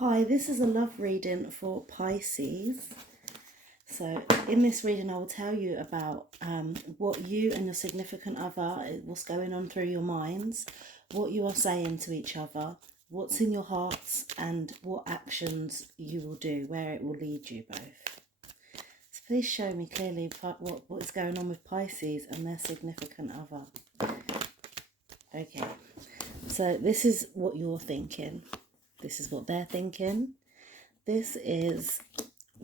Hi, this is a love reading for Pisces. So, in this reading, I will tell you about what you and your significant other, what's going on through your minds, what you are saying to each other, what's in your hearts, and what actions you will do, where it will lead you both. So, please show me clearly what is going on with Pisces and their significant other. Okay, so this is what you're thinking. This is what they're thinking. This is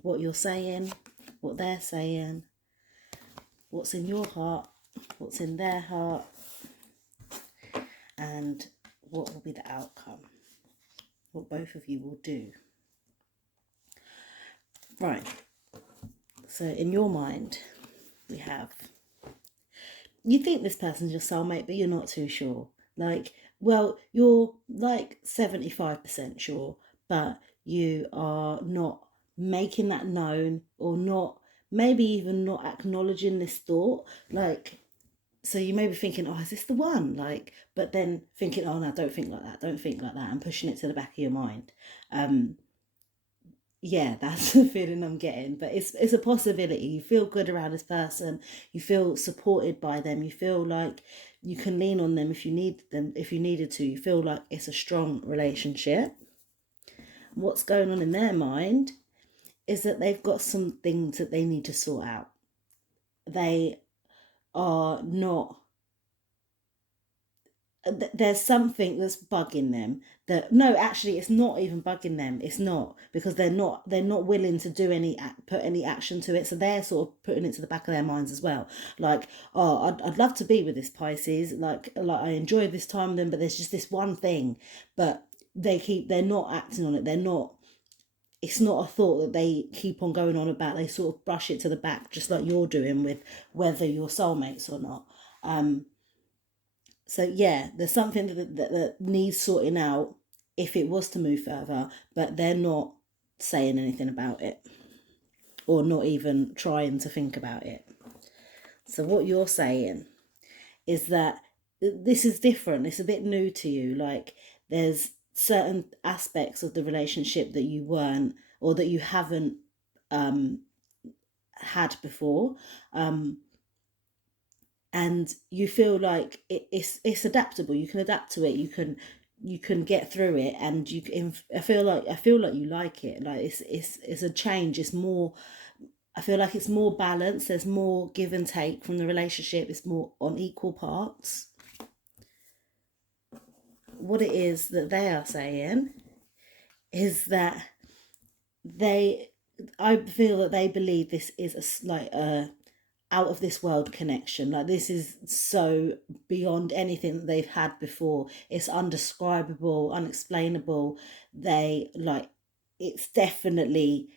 what you're saying, what they're saying, what's in your heart, what's in their heart, and what will be the outcome, what both of you will do. Right, so in your mind, we have, you think this person's your soulmate, but you're not too sure. You're like 75% sure, but you are not making that known, or not, maybe even not acknowledging this thought. So you may be thinking, oh, is this the one? But then thinking, oh no, don't think like that, and pushing it to the back of your mind. Yeah, that's the feeling I'm getting. But it's a possibility. You feel good around this person. You feel supported by them. You feel like you can lean on them if you needed to. You feel like it's a strong relationship. What's going on in their mind is that they've got some things that they need to sort out. They are not, there's something that's bugging them. That, no, actually it's not even bugging them. It's not, because they're not willing to put any action to it. So they're sort of putting it to the back of their minds as well. Like, oh, I'd love to be with this Pisces, like I enjoy this time with them, but there's just this one thing. But they're not acting on it. They're not, it's not a thought that they keep on going on about. They sort of brush it to the back, just like you're doing with whether you're soulmates or not. So yeah, there's something that needs sorting out if it was to move further, but they're not saying anything about it, or not even trying to think about it. So what you're saying is that this is different. It's a bit new to you. Like, there's certain aspects of the relationship that you weren't, or that you haven't had before. And you feel like it's adaptable. You can adapt to it. You can get through it, and you can. I feel like you like it. Like, it's a change. It's more. I feel like it's more balanced. There's more give and take from the relationship. It's more on equal parts. What it is that they are saying is that they, I feel that they believe this is a out of this world connection. Like, this is so beyond anything that they've had before. It's undescribable, unexplainable. They, like, it's definitely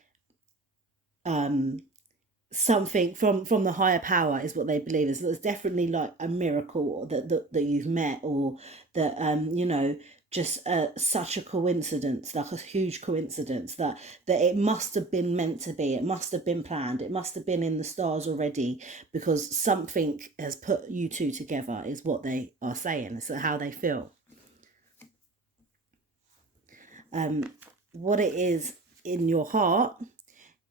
something from the higher power, is what they believe. Is It's definitely like a miracle that you've met, or that just such a coincidence, like a huge coincidence, that it must have been meant to be. It must have been planned. It must have been in the stars already, because something has put you two together, is what they are saying. It's how they feel. What it is in your heart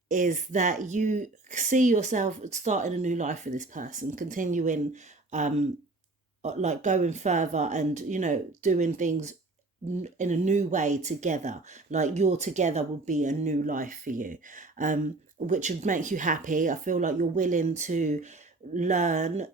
is that you see yourself starting a new life with this person, continuing, like, going further, and doing things in a new way together. Like, your together would be a new life for you, which would make you happy. I feel like you're willing to learn,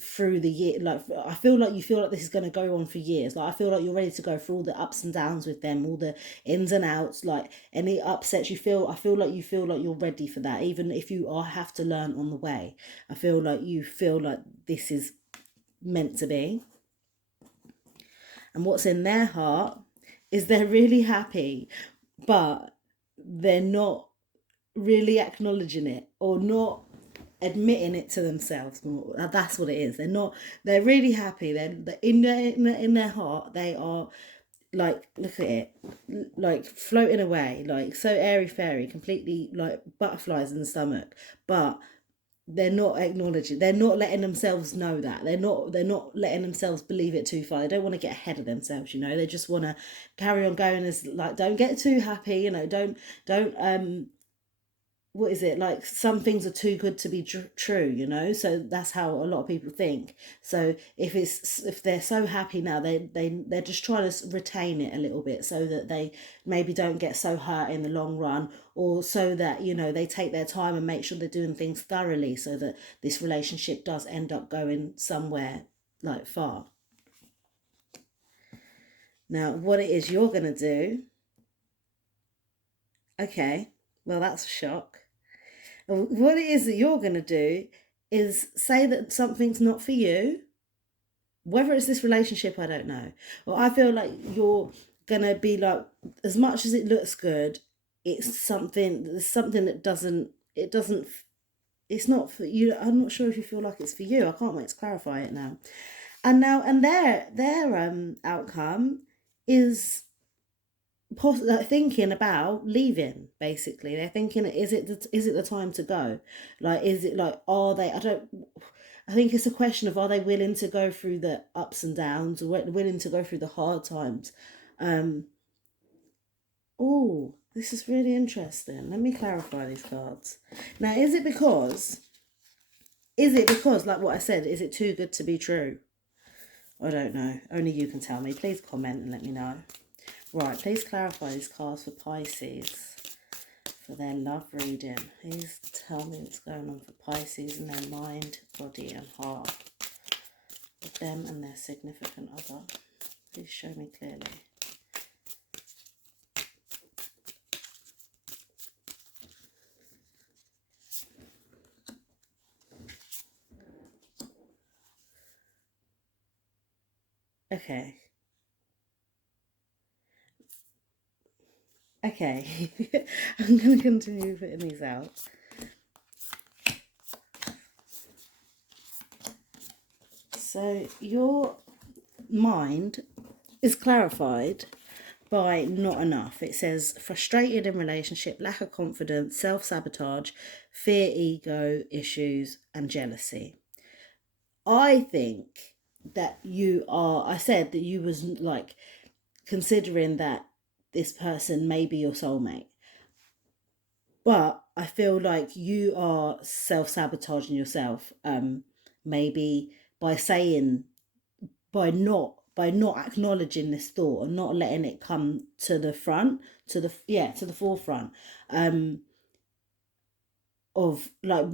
through the year. Like, I feel like you feel like this is going to go on for years. Like, I feel like you're ready to go through all the ups and downs with them, all the ins and outs, like any upsets you feel. I feel like you feel like you're ready for that, even if you are have to learn on the way. I feel like you feel like this is meant to be. And what's in their heart is they're really happy, but they're not really acknowledging it, or not admitting it to themselves. That's what it is. They're really happy. They're in their heart, they are, like, look at it, like floating away, like so airy fairy, completely like butterflies in the stomach. But they're not acknowledging, they're not letting themselves know that, they're not letting themselves believe it too far. They don't want to get ahead of themselves, you know. They just want to carry on going, as like, don't get too happy, you know. Don't what is it, like, some things are too good to be true, you know. So that's how a lot of people think. So if they're so happy now, they're just trying to retain it a little bit, so that they maybe don't get so hurt in the long run, or so that, you know, they take their time and make sure they're doing things thoroughly, so that this relationship does end up going somewhere, like, far. Now, what it is you're going to do, okay, well, that's a shock. What it is that you're going to do is say that something's not for you. Whether it's this relationship, I don't know. Well, I feel like you're going to be like, as much as it looks good, there's something that it's not for you. I'm not sure if you feel like it's for you. I can't wait to clarify it now. And their outcome is like thinking about leaving. Basically, they're thinking, is it the time to go? Like, is it like, are they, I think it's a question of, are they willing to go through the ups and downs, or willing to go through the hard times? Oh, this is really interesting. Let me clarify these cards. Now, is it because, like what I said, is it too good to be true? I don't know. Only you can tell me. Please comment and let me know. Right, please clarify these cards for Pisces, for their love reading. Please tell me what's going on for Pisces and their mind, body and heart, with them and their significant other. Please show me clearly. Okay. Okay. I'm going to continue putting these out. So your mind is clarified by not enough. It says frustrated in relationship, lack of confidence, self-sabotage, fear, ego issues, and jealousy. I think that I said that you was like considering that this person may be your soulmate. But I feel like you are self-sabotaging yourself, maybe by saying, by not acknowledging this thought and not letting it come to the front, to the forefront, of like,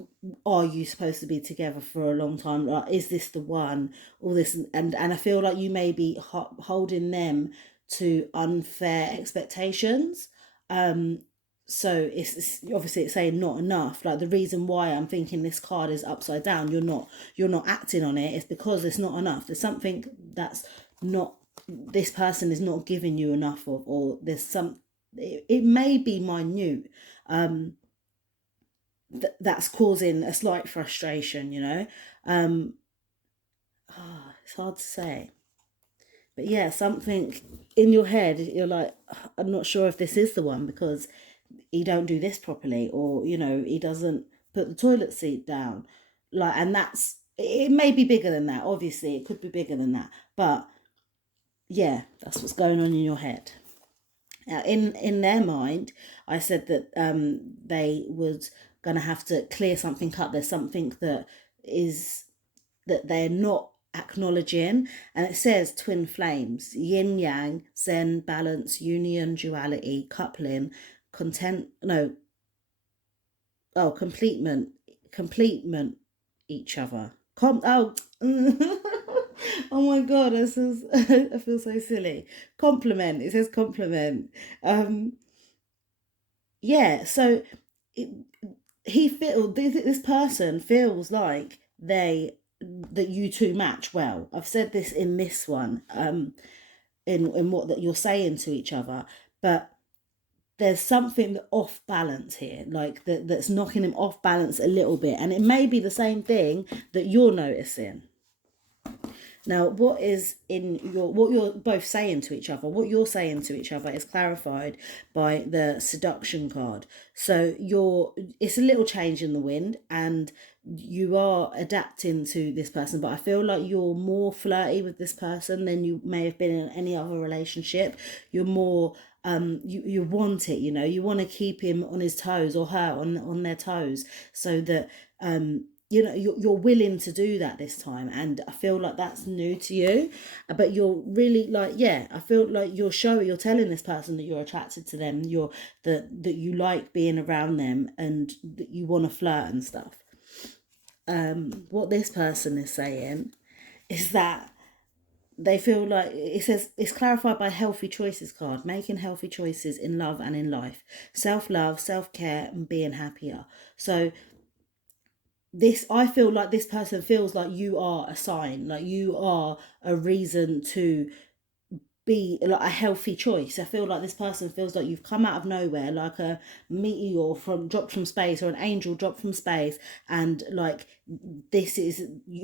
are you supposed to be together for a long time? Like, is this the one? All this, and I feel like you may be holding them to unfair expectations. So it's obviously, it's saying not enough. Like, the reason why I'm thinking this card is upside down, you're not acting on it, it's because it's not enough. There's something that's not, this person is not giving you enough of, or there's it may be minute, that's causing a slight frustration, you know. It's hard to say, but yeah, something in your head, you're like, I'm not sure if this is the one, because he don't do this properly, or, you know, he doesn't put the toilet seat down, like, and it may be bigger than that. Obviously it could be bigger than that, but yeah, that's what's going on in your head. Now, in their mind, I said that they was gonna have to clear something up. There's something that they're not acknowledging, and it says twin flames, yin yang, zen, balance, union, duality, coupling, completement each other. Oh my god, I feel so silly. Compliment. It says compliment. Yeah. So this person feels like that you two match well. I've said this in this one, in what that you're saying to each other, but there's something off balance here, like that's knocking him off balance a little bit, and it may be the same thing that you're noticing. Now, what you're both saying to each other, what you're saying to each other is clarified by the seduction card. So it's a little change in the wind, and you are adapting to this person, but I feel like you're more flirty with this person than you may have been in any other relationship. You're more you want it, you want to keep him on his toes, or her on their toes, so that you're willing to do that this time. And I feel like that's new to you, but you're really like, yeah, I feel like you're telling this person that you're attracted to them, that you like being around them, and that you want to flirt and stuff. What this person is saying is that they feel like, it says, it's clarified by healthy choices card, making healthy choices in love and in life, self-love, self-care, and being happier. So I feel like this person feels like you are a sign, like you are a reason to be like a healthy choice. I feel like this person feels like you've come out of nowhere, like a meteor dropped from space, or an angel dropped from space, and like this is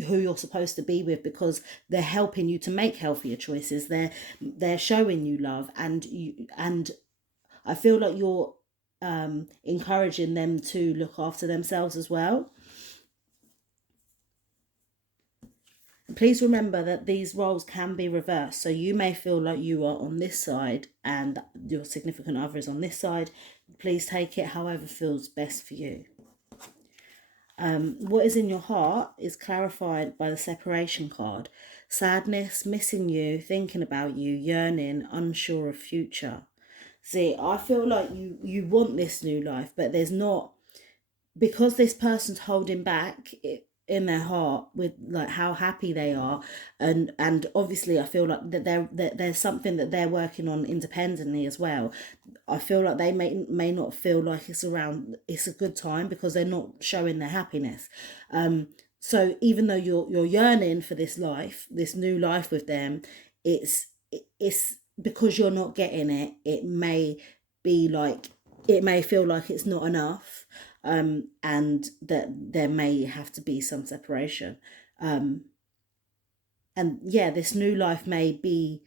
who you're supposed to be with, because they're helping you to make healthier choices. They're showing you love, and I feel like you're encouraging them to look after themselves as well. Please remember that these roles can be reversed. So you may feel like you are on this side and your significant other is on this side. Please take it however feels best for you. What is in your heart is clarified by the separation card. Sadness, missing you, thinking about you, yearning, unsure of future. See, I feel like you want this new life, but there's not, because this person's holding back in their heart with like how happy they are, and obviously I feel like that there's something that they're working on independently as well. I feel like they may not feel like it's a good time, because they're not showing their happiness. So even though you're yearning for this life, this new life with them, it's because you're not getting it. It may feel like it's not enough, and that there may have to be some separation. And yeah, this new life may be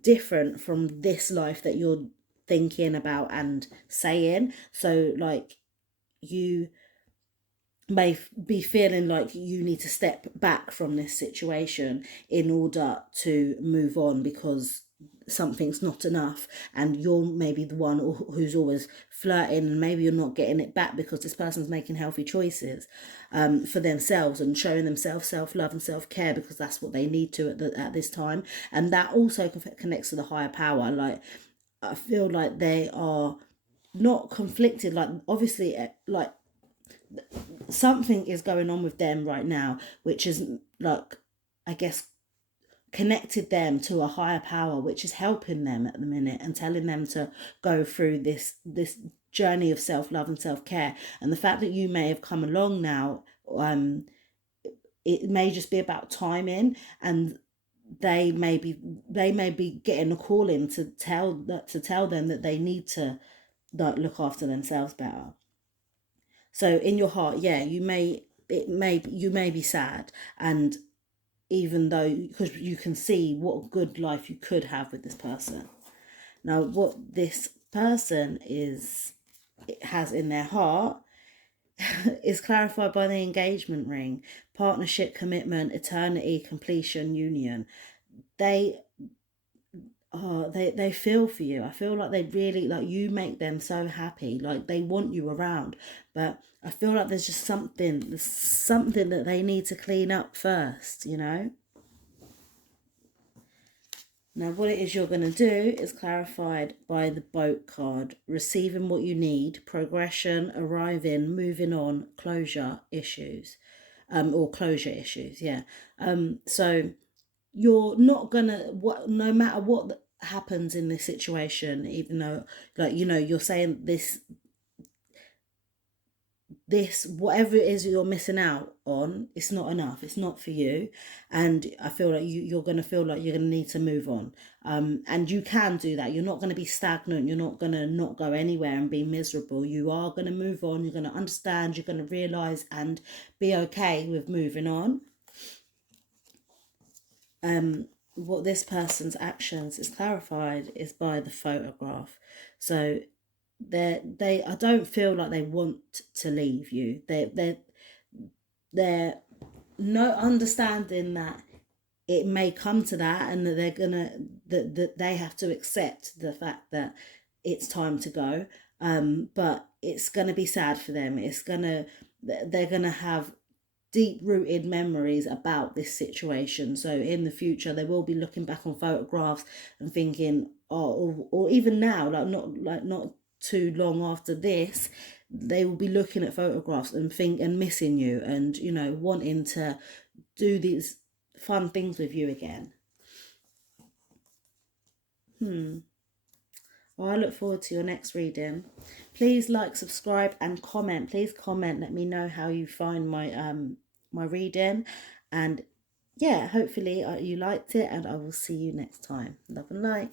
different from this life that you're thinking about and saying. So like, you may be feeling like you need to step back from this situation in order to move on, because something's not enough, and you're maybe the one who's always flirting, and maybe you're not getting it back because this person's making healthy choices for themselves and showing themselves self-love and self-care, because that's what they need to at this time. And that also connects to the higher power. Like, I feel like they are not conflicted, like obviously like something is going on with them right now, which is like, I guess, connected them to a higher power, which is helping them at the minute and telling them to go through this journey of self-love and self-care. And the fact that you may have come along now, it may just be about timing, and they may be getting a call in to tell them that they need to like look after themselves better. So in your heart, yeah, you may be sad, and even though, because you can see what good life you could have with this person. Now, what this person has in their heart is clarified by the engagement ring: partnership, commitment, eternity, completion, union. They they feel for you. I feel like they really, like, you make them so happy, like they want you around. But I feel like there's something that they need to clean up first, Now, what it is you're going to do is clarified by the boat card: receiving what you need, progression, arriving, moving on, closure issues, or closure issues. Yeah. So you're not gonna, no matter what happens in this situation, even though, like, you're saying this whatever it is you're missing out on, it's not enough, it's not for you. And I feel like you're going to feel like you're going to need to move on, and you can do that. You're not going to be stagnant, you're not going to not go anywhere and be miserable. You are going to move on, you're going to understand, you're going to realize and be okay with moving on. what this person's actions is clarified is by the photograph. So I don't feel like they want to leave you. They're no understanding that it may come to that, and that that they have to accept the fact that it's time to go. But it's gonna be sad for them. They're gonna have deep rooted memories about this situation. So in the future, they will be looking back on photographs and thinking, oh, or even now, not too long after this, they will be looking at photographs and missing you, and wanting to do these fun things with you again. Well, I look forward to your next reading. Please like, subscribe, and comment. Please comment. Let me know how you find my reading, and yeah, hopefully you liked it, and I will see you next time. Love and light.